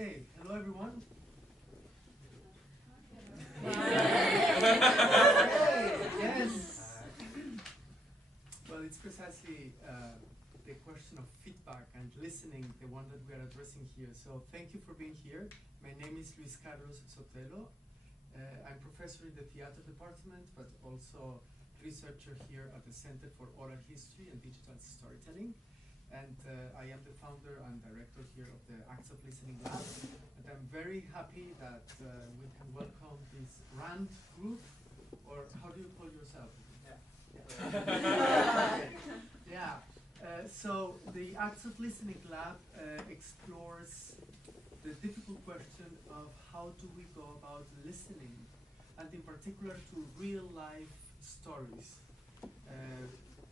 Okay, hello everyone. Yes. Well, it's precisely the question of feedback and listening, the one that we are addressing here. So thank you for being here. My name is Luis Carlos Sotelo. I'm professor in the theater department, but also researcher here at the Center for Oral History and Digital Storytelling. And I am the founder and director here of the Acts of Listening Lab. And I'm very happy that we can welcome this RAND group, or how do you call yourself? Yeah. So the Acts of Listening Lab explores the difficult question of how do we go about listening, and in particular to real-life stories.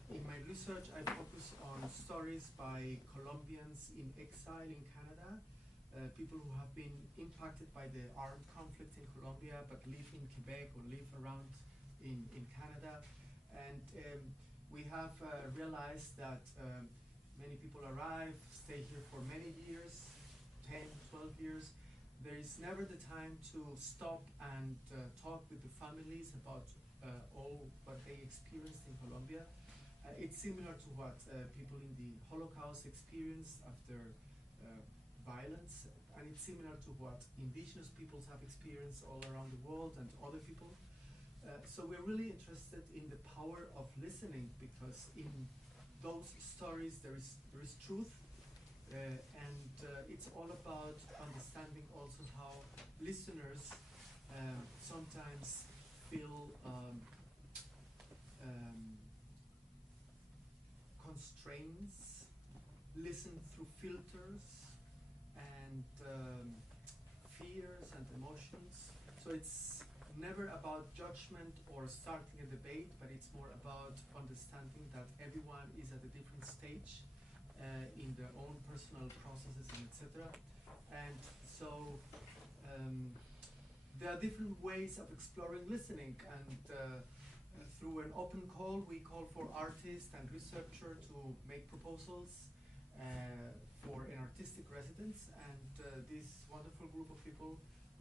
In my research, I focus on stories by Colombians in exile in Canada, people who have been impacted by the armed conflict in Colombia but live in Quebec or live around in Canada. And we have realized that many people arrive, stay here for many years, 10, 12 years. There is never the time to stop and talk with the families about all what they experienced in Colombia. It's similar to what people in the Holocaust experienced after violence, and it's similar to what indigenous peoples have experienced all around the world and other people. So we're really interested in the power of listening, because in those stories there is truth, and it's all about understanding also how listeners sometimes feel constraints, listen through filters and fears and emotions. So it's never about judgment or starting a debate, but it's more about understanding that everyone is at a different stage in their own personal processes and etc. And so there are different ways of exploring listening, and through an open call, we call for artists and researchers to make proposals for an artistic residence, and this wonderful group of people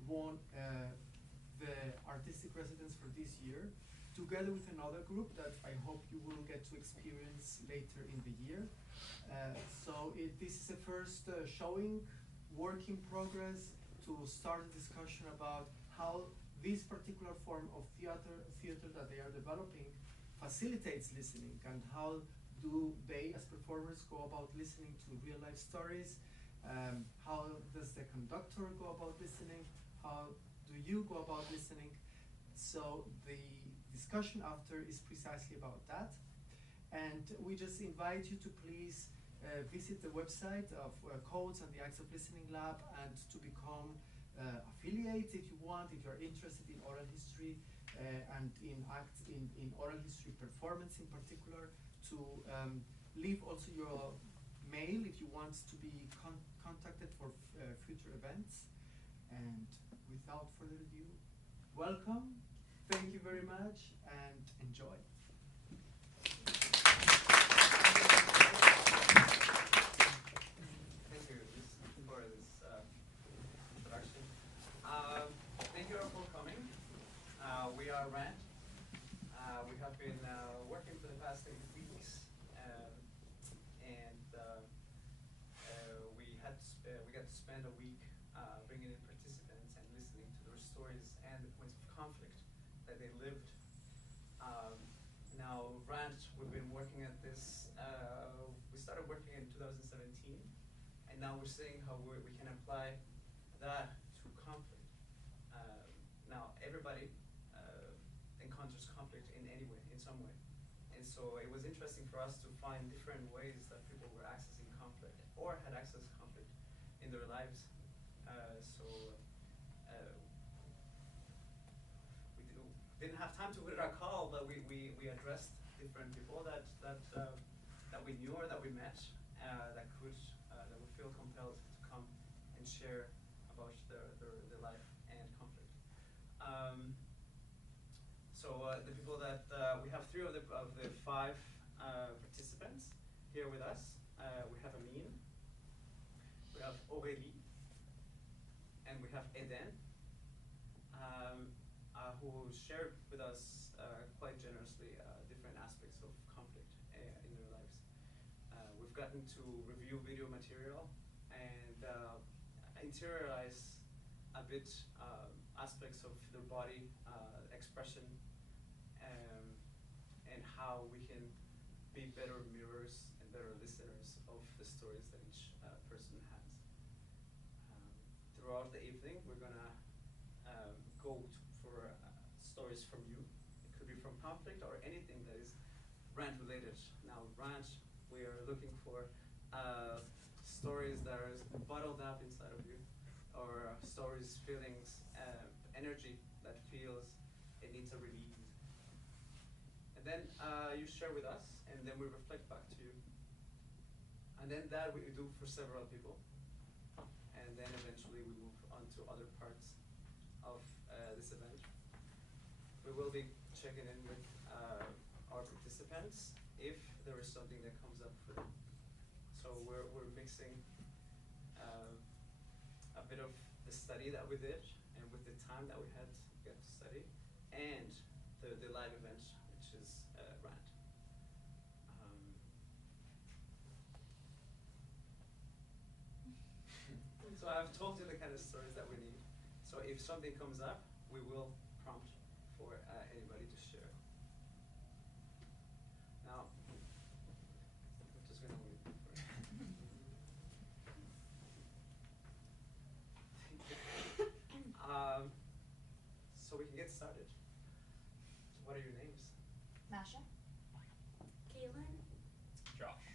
won the artistic residence for this year, together with another group that I hope you will get to experience later in the year. This is a first showing, work in progress, to start a discussion about how this particular form of theater that they are developing facilitates listening, and how do they as performers go about listening to real life stories, how does the conductor go about listening, how do you go about listening. So the discussion after is precisely about that, and we just invite you to please visit the website of Codes and the Acts of Listening Lab, and to become affiliate if you want, if you're interested in oral history and in oral history performance in particular, to leave also your mail if you want to be contacted for future events. And without further ado, welcome, thank you very much, and enjoy. We are RAND. We have been working for the past 8 weeks, and we got to spend a week bringing in participants and listening to their stories and the points of conflict that they lived. Now, RAND, we've been working at this. We started working in 2017, and now we're seeing how we can apply that to conflict. Now, everybody encounters conflict in any way, in some way. And so it was interesting for us to find different ways that people were accessing conflict or had access to conflict in their lives. We didn't have time to put it our call, but we addressed different people that we knew or that we met that would feel compelled to come and share about their life and conflict. The people that we have 3 of the 5 participants here with us. We have Amin, we have Aurélie, Eden, who shared with us quite generously different aspects of conflict in their lives. We've gotten to review video material and interiorize a bit aspects of their body expression and how we can be better mirrors and better listeners of the stories that each person has. Throughout the evening, we're gonna go for stories from you. It could be from conflict or anything that is rant related. Now, rant, we are looking for stories that are bottled up inside of you, or stories, feelings, energy that feels it needs a release. And then you share with us, and then we reflect back to you. And then that we do for several people. And then eventually we move on to other parts of this event. We will be checking in with our participants if there is something that comes up for them. So we're mixing a bit of the study that we did and with the time that we had to get to study and the live event, which is RANT. So I've told you the kind of stories that we need. So if something comes up, we will prompt for anybody to share. Now, I'm just going to wait for it. So we can get started. What are your names? Masha. Kaylin. Josh.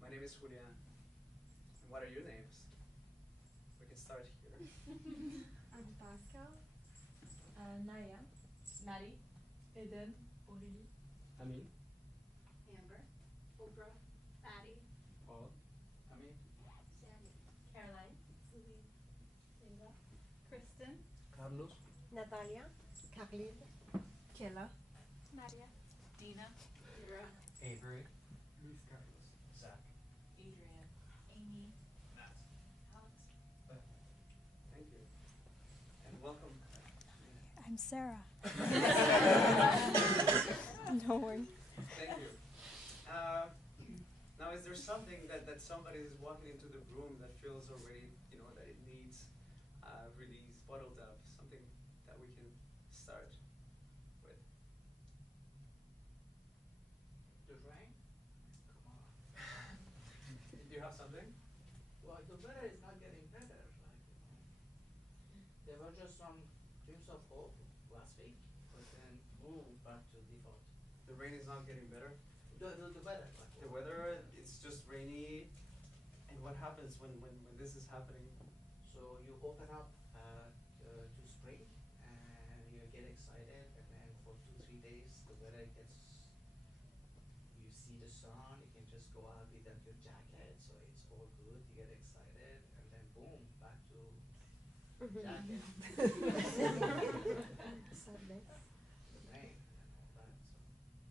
My name is Julian. And what are your names? We can start here. I'm Pascal. Naya. Maddie. Eden. Aurélie. Amin. Amber. Oprah. Patty. Paul. Amin. Sandy. Caroline. Celine. Linda. Kristen. Carlos. Natalia. Karin. Kella. Maria. Dina. Ira. Avery. Luis Carlos. Zach. Adrian. Amy. Matt. Alex. Thank you. And welcome. I'm Sarah. No worries. Thank you. Now, is there something that somebody is walking into the room that feels already, that it needs release, bottled up, something that we can start with? The rain? Come on. Do you have something? Well, the weather is not getting better. There were just some glimpses of hope last week, but then back to default. The rain is not getting better. The weather. The weather, it's just rainy. And what happens when this is happening? So you open up to spring and you get excited, and then for 2-3 days the weather gets. You see the sun. You can just go out without your jacket, so it's all good. You get excited, and then boom, back to jacket. Sadness. The rain and all that.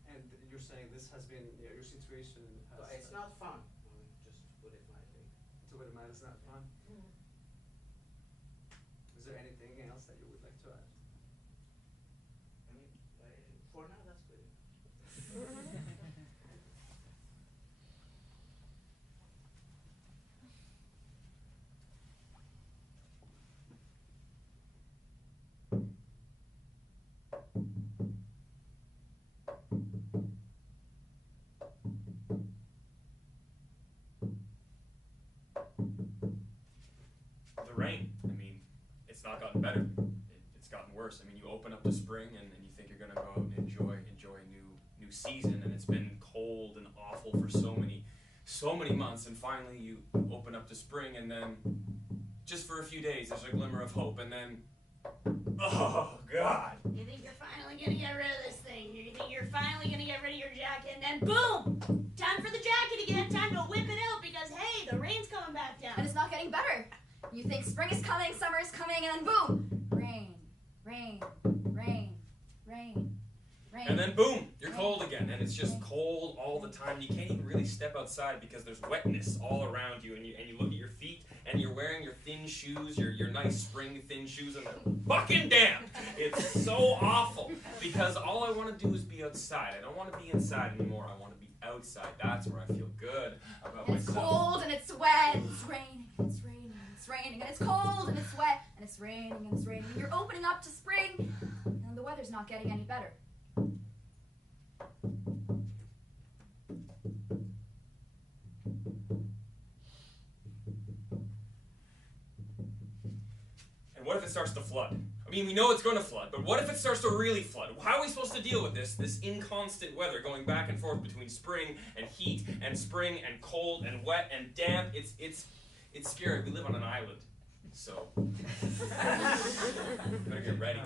So. And you're saying this has been your situation has. But it's not fun. Just to put it mildly. To put it mildly, it's not fun. Is there anything else that you would like to add? I mean, for now that's good. The rain. I mean, it's not gotten better. It's gotten worse. I mean, you open up to spring and you think you're gonna go out and enjoy a new season, and it's been cold and awful for so many months, and finally you open up to spring, and then just for a few days there's a glimmer of hope, and then oh God. You think you're finally gonna get rid of this thing. You think you're finally gonna get rid of your jacket, and then boom! Time for the jacket again. Time to whip it out because hey, the rain's coming back down. And it's not getting better. You think spring is coming, summer is coming, and then boom! Rain, rain, rain, rain, rain. And then boom, you're cold again, and it's just cold all the time. You can't even really step outside because there's wetness all around you, and you look at your feet, and you're wearing your thin shoes, your nice spring thin shoes, and they're fucking damp. It's so awful because all I want to do is be outside. I don't want to be inside anymore. I want to be outside. That's where I feel good about And it's myself. cold and it's wet and it's raining and it's raining and it's raining and it's cold and it's wet and it's raining and it's raining. You're opening up to spring and the weather's not getting any better. And what if it starts to flood? I mean, we know it's going to flood, but what if it starts to really flood? How are we supposed to deal with this inconstant weather going back and forth between spring and heat and spring and cold and wet and damp? It's scary. We live on an island, so better get ready.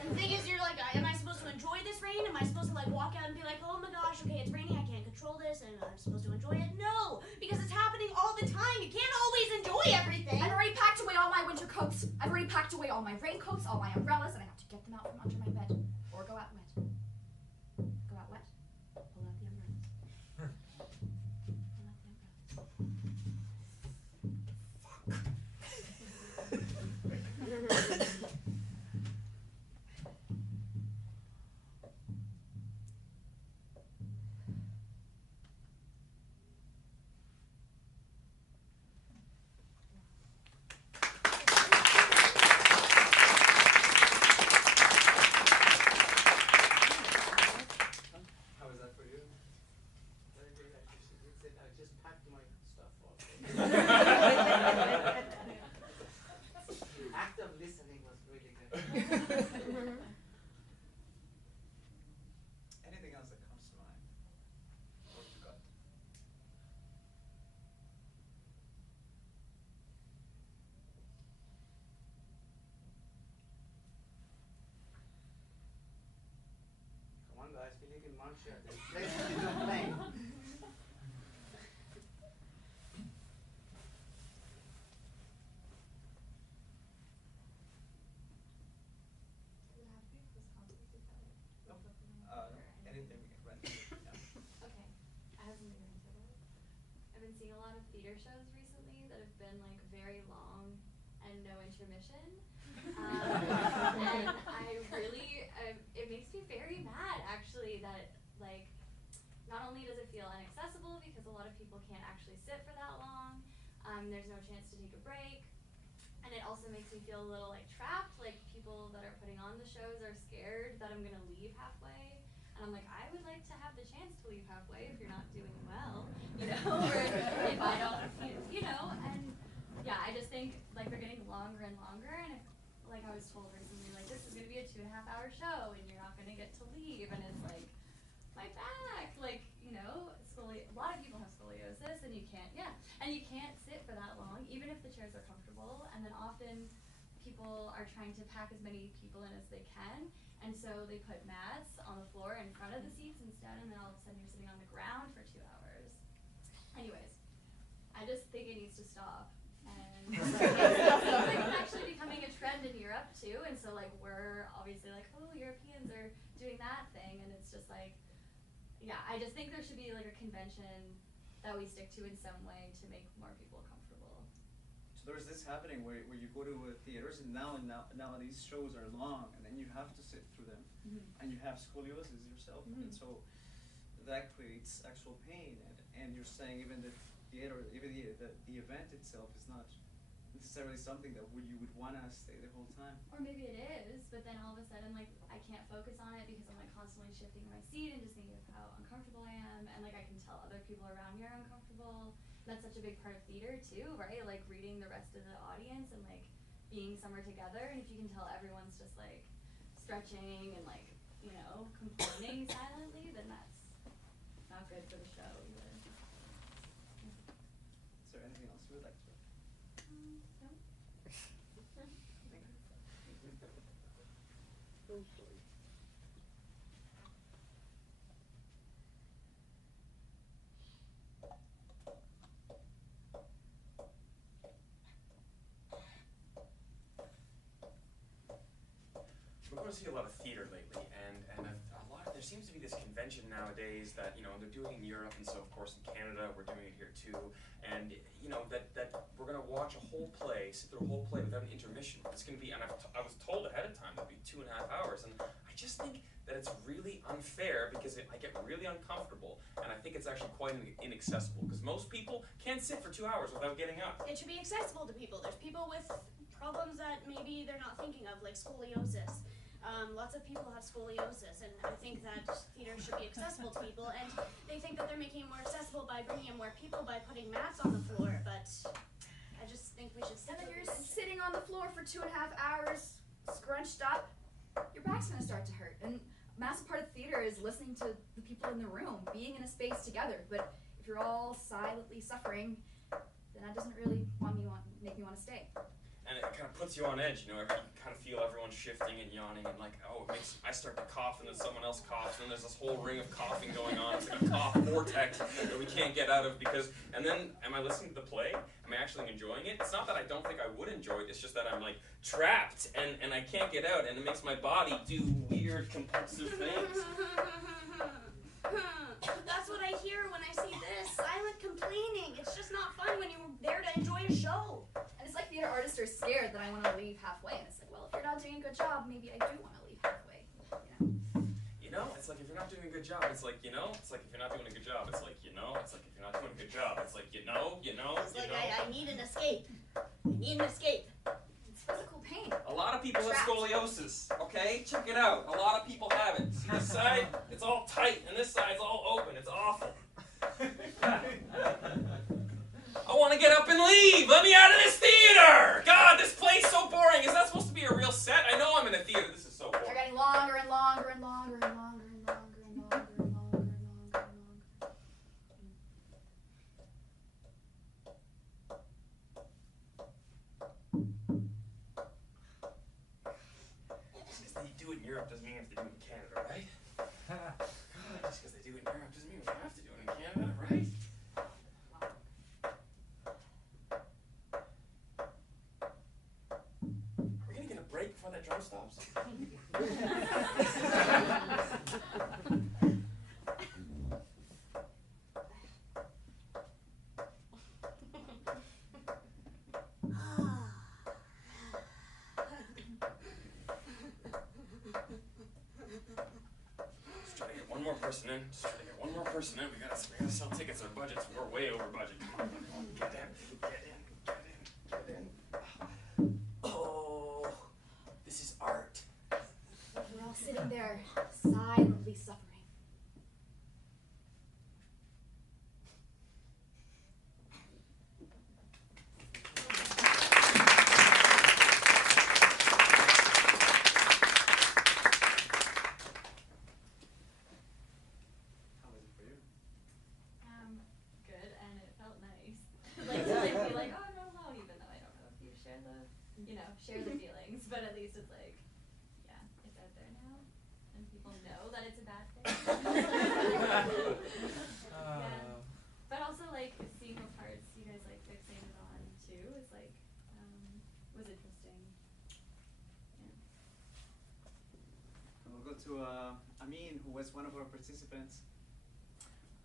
And the thing is, you're like, am I supposed to enjoy this rain? Am I supposed to like walk out and be like, oh my gosh, okay, it's raining, I can't control this, and I'm supposed to enjoy it? No, because it's happening all the time. You can't always enjoy everything. I've already packed away all my winter coats. I've already packed away all my raincoats, all my umbrellas, and I have to get them out from under my bed. Or go out wet. Go out wet. Pull out the umbrellas. Pull out the umbrellas. How was that for you? Very good, actually. She said, I just packed my stuff off. The act of listening was really good. Anything else that comes to mind? Or you got? Come on, guys, we live in Montreal. There's places to complain. No. Anything we can rent. Yeah. Okay, I have something to answer about. I've been seeing a lot of theater shows recently that have been like very long and no intermission. And I really, it makes me very mad actually that like, not only does it feel inaccessible because a lot of people can't actually sit for that long, there's no chance to take a break, and it also makes me feel a little like trapped, like people that are putting on the shows are scared that I'm gonna leave halfway. And I'm like, I would like to have the chance to leave halfway if you're not doing well, you know, or if I don't, you know, and yeah, I just think like they're getting longer and longer, and if, like I was told recently, like this is gonna be a 2.5-hour show, and you're not gonna get to leave, and it's like, my back, like, you know, a lot of people have scoliosis, and you can't, and you can't sit for that long, even if the chairs are comfortable, and then often people are trying to pack as many people in as they can, and so they put mats on the floor in front of the seats instead, and then all of a sudden you're sitting on the ground for 2 hours. Anyways, I just think it needs to stop. And it's actually becoming a trend in Europe too, and so like we're obviously like, oh, Europeans are doing that thing, and it's just like, yeah, I just think there should be like a convention that we stick to in some way to make more people comfortable. So there's this happening where you go to theaters and now these shows are long and then you have to sit through them, and you have scoliosis yourself, and so that creates actual pain, and you're saying even the theater, even the event itself is not necessarily something that you would want to stay the whole time. Or maybe it is, but then all of a sudden like I can't focus on it because I'm like constantly shifting my seat and just thinking of how uncomfortable I am, and like I can tell other people around me are uncomfortable. That's such a big part of theater too, right? Like reading the rest of the audience and like being somewhere together, and if you can tell everyone's just like stretching and like, you know, complaining silently, then that's not good for the show either. Is there anything else you would like to? No? We're going to see a lot of theater lately, and there seems to be this convention nowadays that, you know, they're doing in Europe, and so of course in Canada we're doing it here too, and you know that we're going to watch a whole play, sit through a whole play without an intermission. It's going to be, and I was told ahead of time it'll be 2.5 hours, and I just think that it's really unfair because I get really uncomfortable, and I think it's actually quite inaccessible because most people can't sit for 2 hours without getting up. It should be accessible to people. There's people with problems that maybe they're not thinking of, like scoliosis. Lots of people have scoliosis, and I think that theater should be accessible to people, and they think that they're making it more accessible by bringing in more people by putting mats on the floor, but I just think we should stick And then to you're it. sitting on the floor for 2.5 hours, scrunched up. Your back's gonna start to hurt. And a massive part of theater is listening to the people in the room, being in a space together. But if you're all silently suffering, then that doesn't really make me want to stay. And it kind of puts you on edge, you know, you kind of feel everyone shifting and yawning, and like, oh, I start to cough, and then someone else coughs, and then there's this whole ring of coughing going on. It's like a cough vortex that we can't get out of because, and then, am I listening to the play? Am I actually enjoying it? It's not that I don't think I would enjoy it, it's just that I'm like trapped, and I can't get out, and it makes my body do weird compulsive things. That's what I hear when I see this. Silent complaining. It's just not fun when you're there to enjoy a show. And it's like theater artists are scared that I want to leave halfway. And it's like, well, if you're not doing a good job, maybe I do want to leave halfway. You know, it's like if you're not doing a good job, it's like, you know, it's like if you're not doing a good job, it's like, you know, it's like if you're not doing a good job, it's like, you know. It's like I need an escape. I need an escape. It's physical pain. A lot of people have Trapped. scoliosis, okay? Check it out. A lot of people have it. See this side? It's all tight, and this side's all open. It's awful. I want to get up and leave. Let me out of this theater. God, this play's so boring. Is that supposed to be a real set? I know I'm in a theater. This is so boring. They're getting longer and longer and longer and longer and longer and longer and longer and longer and longer. Just because they do it in Europe doesn't mean you have to do it in Canada, right? God, just because they do it in Europe doesn't mean we have to do it in Canada, right? Are we going to get a break before that drum stops? Just try to get one more person in. Just try to get one more person in. We gotta sell tickets. Our budgets. We're way over budget. Come on, get in, get in, get in, get in. Oh, this is art. We're all sitting there, silently suffering. How was it for you? Good, and it felt nice. Like to like be like, oh no, no, even though I don't know if you share the feelings, but at least it's like, yeah, it's out there now, and people know that it's a bad thing. Yeah. But also like seeing what parts you guys like fixated on too is like, was interesting. Yeah. We'll go to Amin, who was one of our participants.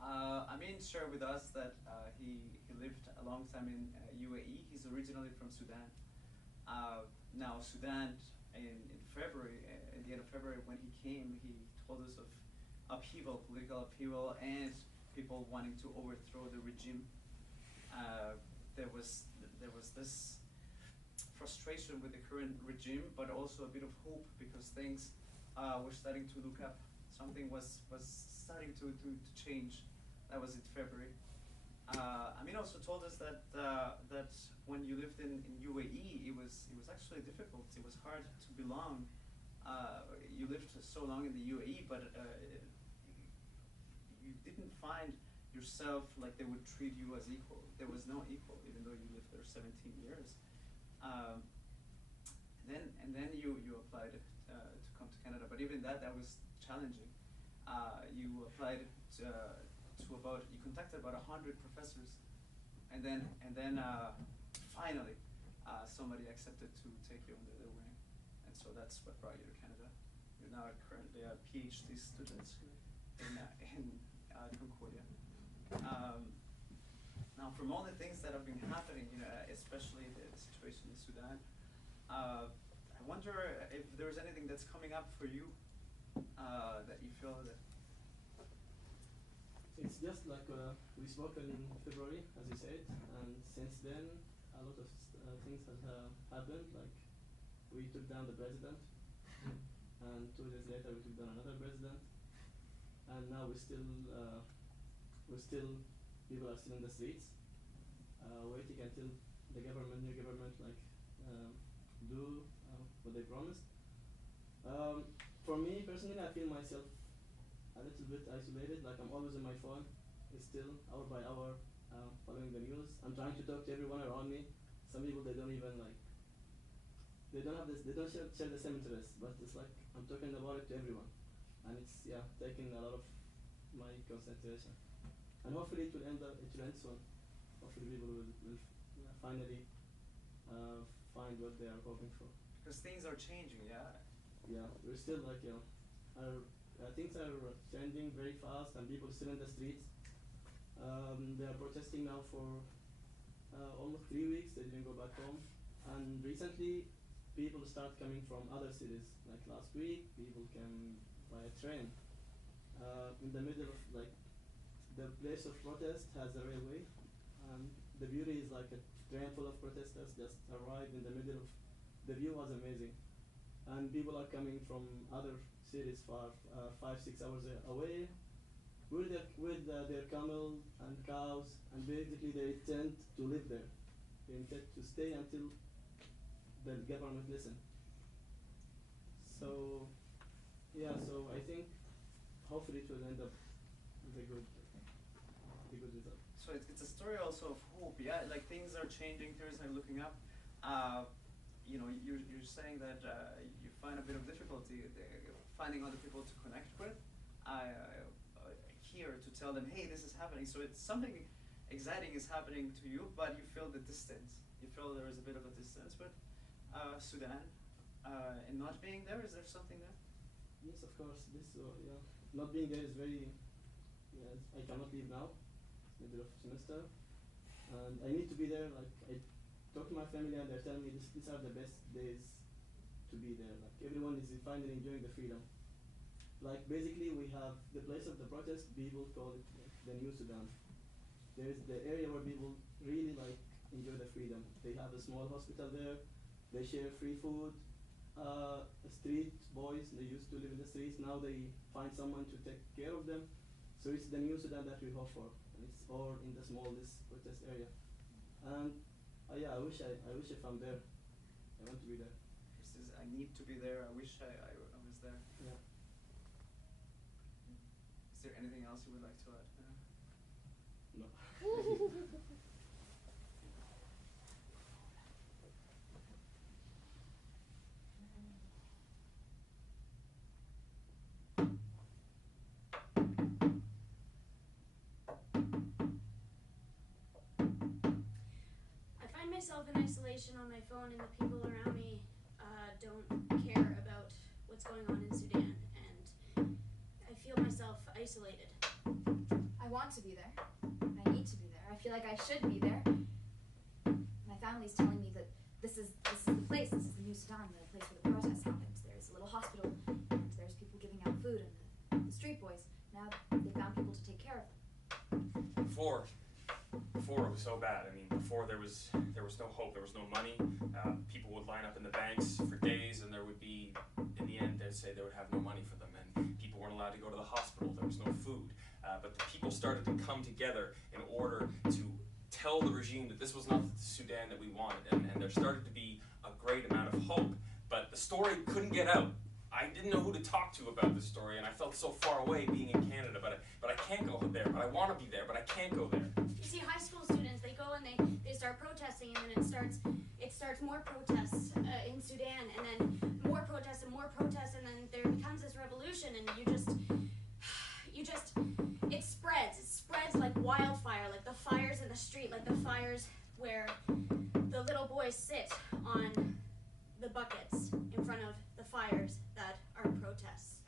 Amin shared with us that he lived a long time in UAE. He's originally from Sudan. Now Sudan, in February, at the end of February, when he came, he told us of upheaval, political upheaval, and people wanting to overthrow the regime. There was this frustration with the current regime, but also a bit of hope because things were starting to look up. Something was starting to change. That was in February. Amin also told us that that when you lived in UAE, it was actually difficult. It was hard to belong. You lived so long in the UAE, but you didn't find yourself like they would treat you as equal. There was no equal, even though you lived there 17 years. And then you applied to come to Canada, but even that was challenging. You applied you contacted about 100 professors, and then finally somebody accepted to take you under their wing, and so that's what brought you to Canada. You're now currently a PhD student in Concordia. Now, from all the things that have been happening, especially the situation in Sudan. I wonder if there's anything that's coming up for you that you feel that. It's just like we spoke in February, as you said, and since then a lot of things have happened. Like we took down the president, and 2 days later we took down another president, and now we're still people are still in the streets, waiting until the new government, do what they promised. For me personally, I feel myself a little bit isolated. Like I'm always on my phone, it's still hour by hour, following the news. I'm trying to talk to everyone around me. Some people they don't even like. They don't have this. They don't share the same interests. But it's like I'm talking about it to everyone, and it's taking a lot of my concentration. And hopefully it will end soon. Hopefully people will finally find what they are hoping for. Because things are changing, yeah. Yeah, we're still like things are changing very fast, and people still in the streets. They are protesting now for almost 3 weeks. They didn't go back home, and recently people start coming from other cities. Like last week, people came by a train. In the middle of like the place of protest has a railway, and the beauty is like a train full of protesters just arrived in the middle of. The view was amazing, and people are coming from other cities far, 5-6 hours away, with their camel and cows, and basically they intend to live there. They intend to stay until the government listen. So, so I think hopefully it will end up with a good result. So it's a story also of hope, yeah. Like things are changing, things are looking up. You're saying that you find a bit of difficulty finding other people to connect with. Here to tell them, hey, this is happening. So it's something exciting is happening to you, but you feel the distance. You feel there is a bit of a distance with Sudan, and not being there. Is there something there? Yes, of course. Not being there is very. I cannot leave now, middle of semester, and I need to be there. Like I talk to my family, and they're telling me these are the best days to be there. Like everyone is finally enjoying the freedom. Like basically we have the place of the protest, people call it like, the New Sudan. There's the area where people really like enjoy the freedom. They have a small hospital there, they share free food, street boys, they used to live in the streets, now they find someone to take care of them. So it's the New Sudan that we hope for, and it's all in this protest area. And I wish if I'm there, I want to be there. I need to be there, I wish I was there. Yeah. Is there anything else you would like to add? No. I find myself in isolation on my phone, and the people around me don't care about what's going on in Sudan, and I feel myself isolated. I want to be there. I need to be there. I feel like I should be there. My family's telling me that this is the place. This is the New Sudan, the place where the protest happened. There's a little hospital, and there's people giving out food, and the street boys. Now they found people to take care of them. Before it was so bad. I mean, before there was no hope, there was no money. People would line up in the banks for days, and there would be, in the end, they'd say they would have no money for them, and people weren't allowed to go to the hospital. There was no food. But the people started to come together in order to tell the regime that this was not the Sudan that we wanted, and there started to be a great amount of hope. But the story couldn't get out. I didn't know who to talk to about this story, and I felt so far away being in Canada, but I can't go there. But I want to be there, but I can't go there. You see, high school students, they go and they start protesting, and then it starts more protests in Sudan, and then more protests, and then there becomes this revolution, and it spreads like wildfire, like the fires in the street, like the fires where the little boys sit on the buckets in front of the fires that are protests.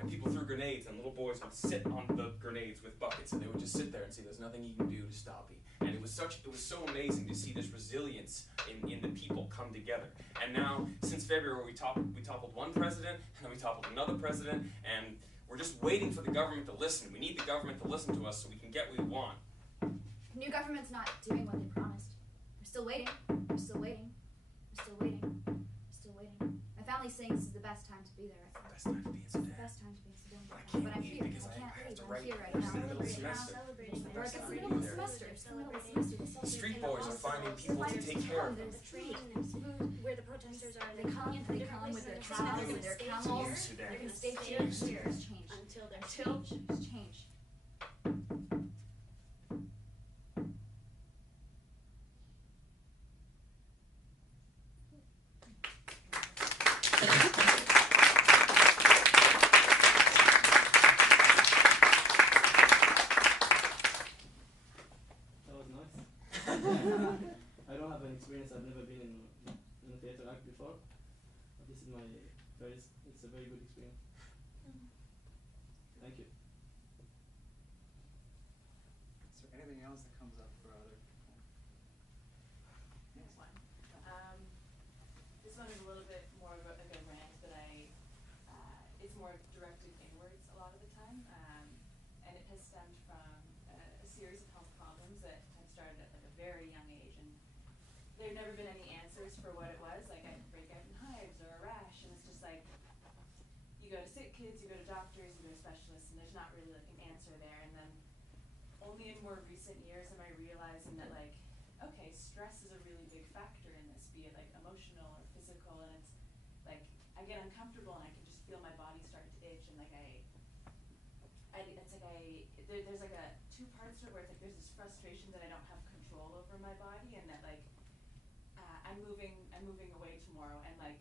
And people threw grenades, and little boys would sit on the grenades with buckets, and they would just sit there and say, "There's nothing you can do to stop me." And it was so amazing to see this resilience in the people come together. And now, since February, we toppled one president, and then we toppled another president, and we're just waiting for the government to listen. We need the government to listen to us so we can get what we want. The new government's not doing what they promised. We're still waiting. We're still waiting. We're still waiting. We're still waiting. My family's saying this is the best time to be there. Best time to be in It's the Sudan. best time to be in Sudan. But I can't But I'm leave here. because I can't I have leave. to I'm write here right for now. the middle of the Right now. semester. Celebrating Like, my it's the time middle to of be the there. semester. It's the middle of the Celebrating. semester. The street And boys are also finding the people to fires take care of come, them. The train where the protesters are. They come with their camels, they're with gonna their stay camels. here. Sudan. They're gonna stay Stay here until here there's change. until there's Until change. there's change. That was nice. I don't have an experience. I've never been in a theater act before. But this is my it's a very good experience. Thank you. Is there anything else that comes up for other people? Here's one. This one is a little bit more of a rant, but it's more directed inwards a lot of the time, and it has stemmed from a series of health problems that had started at like a very young age, and there have never been any answers for what it was. Like I'd break out in hives or a rash, and it's just like you go to sick kids, you go to doctors, you go to specialists, and there's not really like an answer there. And then only in more recent years am I realizing that like, okay, stress is a really big factor in this, be it like emotional or physical, and it's like I get uncomfortable and I can just feel my body start to itch, and like there's like a two parts to it where it's like there's this frustration that I don't have control over my body, and that like I'm moving away tomorrow, and like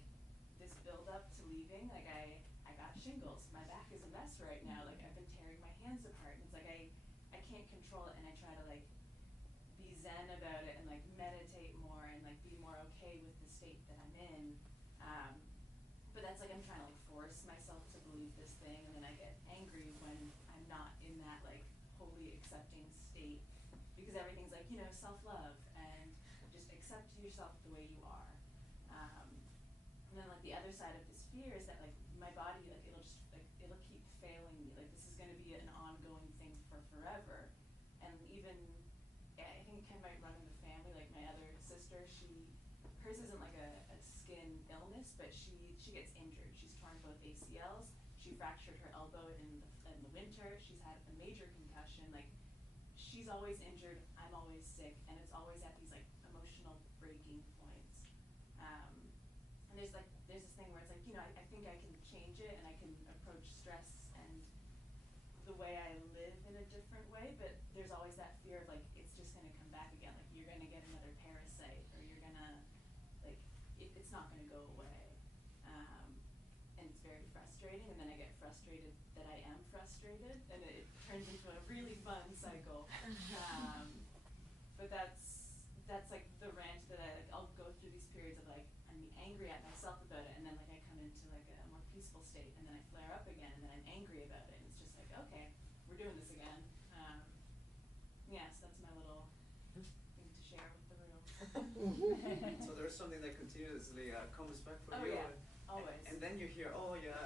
this build up to leaving, like I got shingles, my back is a mess right now, like I've been tearing my hands apart, and it's like I can't control it, and I try to like be zen about it and like meditate more and like be more okay with the state that I'm in. But that's like I'm trying to like force myself to believe this thing, and then I get angry when I'm not in that like wholly accepting state, because everything's like, you know, self-love and just accept yourself the way you are. And then like the other side of this fear is that like my body, like it'll keep failing me. Like this is going to be an ongoing thing for forever. And even I think it kind of might run in the family. Like my other sister, hers isn't like a skin illness, but she gets injured. She's torn both ACLs. She fractured her elbow in the winter. She's had a major concussion. Like she's always injured. I'm always sick, and it's always at these like emotional breaking points. And there's this thing where it's like, you know, I think I can change it, and I can approach stress and the way I live in a different way, but there's always that fear of like it's just gonna come back again. Like you're gonna get another parasite, or you're gonna like it's not gonna go away. And it's very frustrating, and then I get frustrated that I am frustrated, and it turns into a really fun cycle. But that's like the rant that I'll go through these periods of like I'm angry at myself about it, and then like I come into like a more peaceful state, and then I flare up again, and then I'm angry about it, and it's just like, okay, we're doing this again. Yes, that's my little thing to share with the room. So there's something that continuously comes back for Oh you. yeah, always. And then you hear, oh yeah,